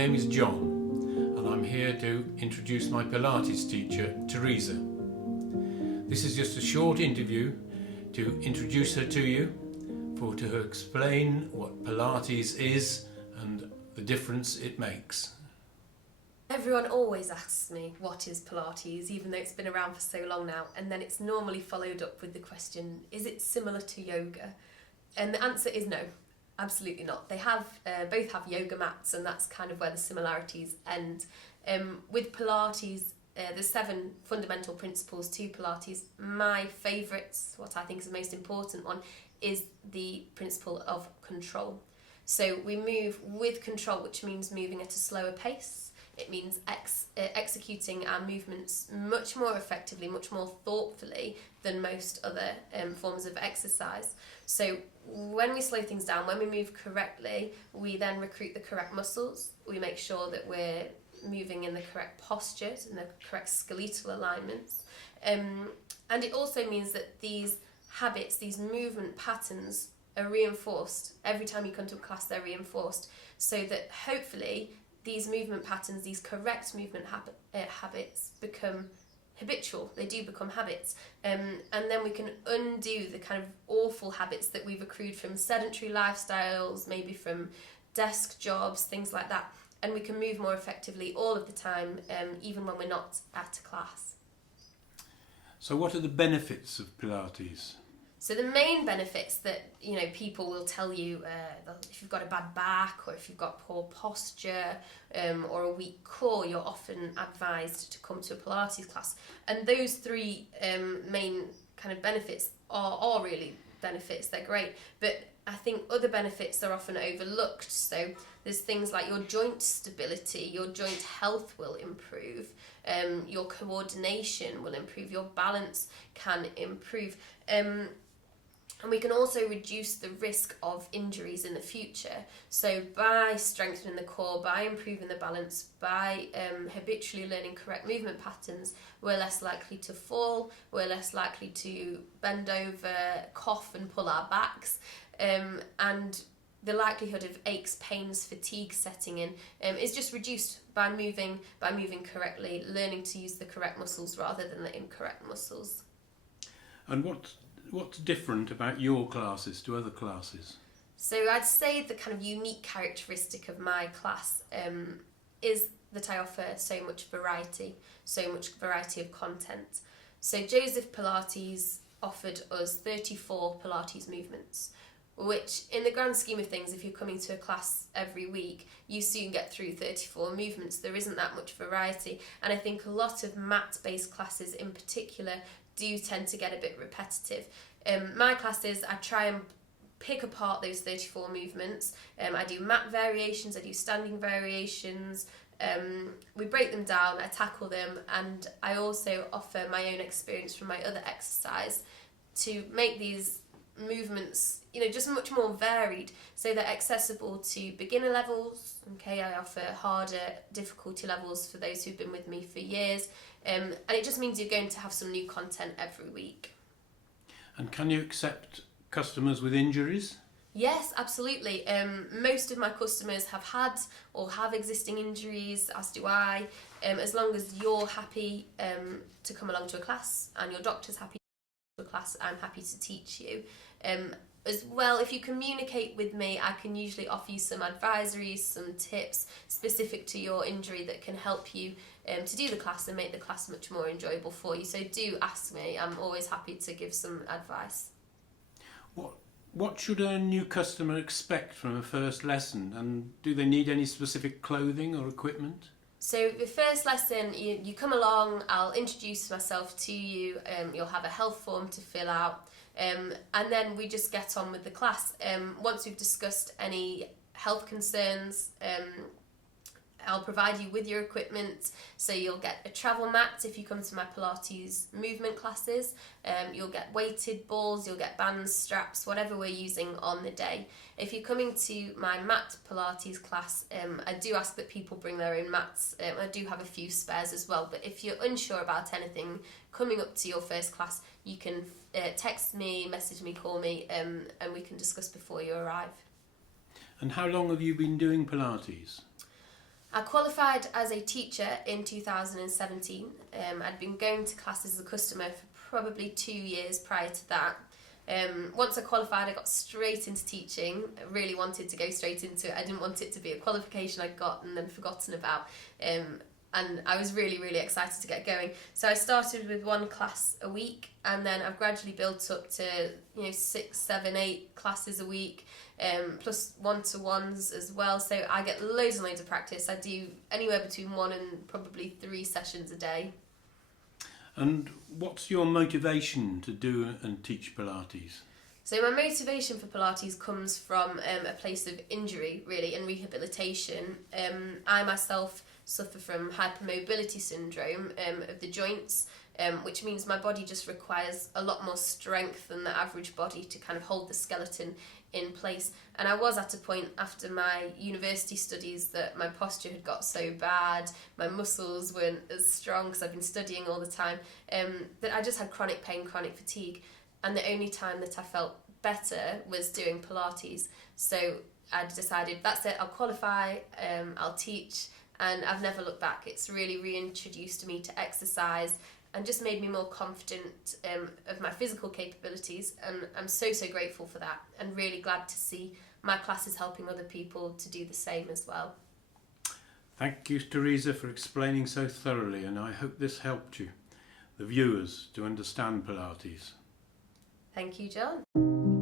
name is John, and I'm here to introduce my Pilates teacher, Teresa. This is just a short interview to introduce her to you, to explain what Pilates is and the difference it makes. Everyone always asks me what is Pilates, even though it's been around for so long now, and then it's normally followed up with the question, is it similar to yoga? And the answer is no, absolutely not. They both have yoga mats, and that's kind of where the similarities end. With Pilates, there's 7 fundamental principles to Pilates. My favourites, what I think is the most important one, is the principle of control. So we move with control, which means moving at a slower pace. It means executing our movements much more effectively, much more thoughtfully than most other forms of exercise. So when we slow things down, when we move correctly, we then recruit the correct muscles. We make sure that we're moving in the correct postures and the correct skeletal alignments. And it also means that these habits, these movement patterns are reinforced. Every time you come to a class, they're reinforced, so that hopefully these movement patterns, these correct movement habits become habitual. They do become habits. And then we can undo the kind of awful habits that we've accrued from sedentary lifestyles, maybe from desk jobs, things like that. And we can move more effectively all of the time, even when we're not at a class. So what are the benefits of Pilates? So the main benefits that people will tell you, if you've got a bad back, or if you've got poor posture, or a weak core, you're often advised to come to a Pilates class. And those 3 main kind of benefits are really benefits. They're great, but I think other benefits are often overlooked. So there's things like your joint stability, your joint health will improve, your coordination will improve, your balance can improve. And we can also reduce the risk of injuries in the future. So by strengthening the core, by improving the balance, by habitually learning correct movement patterns, we're less likely to fall, we're less likely to bend over, cough and pull our backs, and the likelihood of aches, pains, fatigue setting in is just reduced by moving correctly, learning to use the correct muscles rather than the incorrect muscles. And what's different about your classes to other classes? So I'd say the kind of unique characteristic of my class is that I offer so much variety of content. So Joseph Pilates offered us 34 Pilates movements, which in the grand scheme of things, if you're coming to a class every week, you soon get through 34 movements. There isn't that much variety. And I think a lot of mat-based classes in particular do tend to get a bit repetitive. My classes, I try and pick apart those 34 movements. I do mat variations, I do standing variations. We break them down, I tackle them, and I also offer my own experience from my other exercise to make these movements just much more varied, so they're accessible to beginner levels. I offer harder difficulty levels for those who've been with me for years, and it just means you're going to have some new content every week. And can you accept customers with injuries? Yes, absolutely. Most of my customers have had or have existing injuries, as do I. As long as you're happy to come along to a class and your doctor's happy to come to a class, I'm happy to teach you. As well, if you communicate with me, I can usually offer you some advisories, some tips specific to your injury that can help you to do the class and make the class much more enjoyable for you. So do ask me, I'm always happy to give some advice. What should a new customer expect from a first lesson, and do they need any specific clothing or equipment? So the first lesson, you come along, I'll introduce myself to you, you'll have a health form to fill out, and then we just get on with the class. Once we've discussed any health concerns, I'll provide you with your equipment. So you'll get a travel mat if you come to my Pilates movement classes. You'll get weighted balls, you'll get bands, straps, whatever we're using on the day. If you're coming to my mat Pilates class, I do ask that people bring their own mats. I do have a few spares as well, but if you're unsure about anything coming up to your first class, you can text me, message me, call me, and we can discuss before you arrive. And how long have you been doing Pilates? I qualified as a teacher in 2017. I'd been going to classes as a customer for probably 2 years prior to that. Once I qualified, I got straight into teaching. I really wanted to go straight into it. I didn't want it to be a qualification I'd got and then forgotten about. And I was really, really excited to get going. So I started with 1 class a week, and then I've gradually built up to 6, 7, 8 classes a week, plus one-to-ones as well. So I get loads and loads of practice. I do anywhere between 1 and probably 3 sessions a day. And what's your motivation to do and teach Pilates? So my motivation for Pilates comes from a place of injury, really, and rehabilitation. I myself suffer from hypermobility syndrome of the joints, which means my body just requires a lot more strength than the average body to kind of hold the skeleton in place. And I was at a point after my university studies that my posture had got so bad, my muscles weren't as strong because I've been studying all the time, that I just had chronic pain, chronic fatigue. And the only time that I felt better was doing Pilates. So I decided, that's it, I'll qualify, I'll teach, and I've never looked back. It's really reintroduced me to exercise and just made me more confident of my physical capabilities, and I'm so grateful for that, and really glad to see my classes helping other people to do the same as well. Thank you, Teresa, for explaining so thoroughly, and I hope this helped you, the viewers, to understand Pilates. Thank you, John.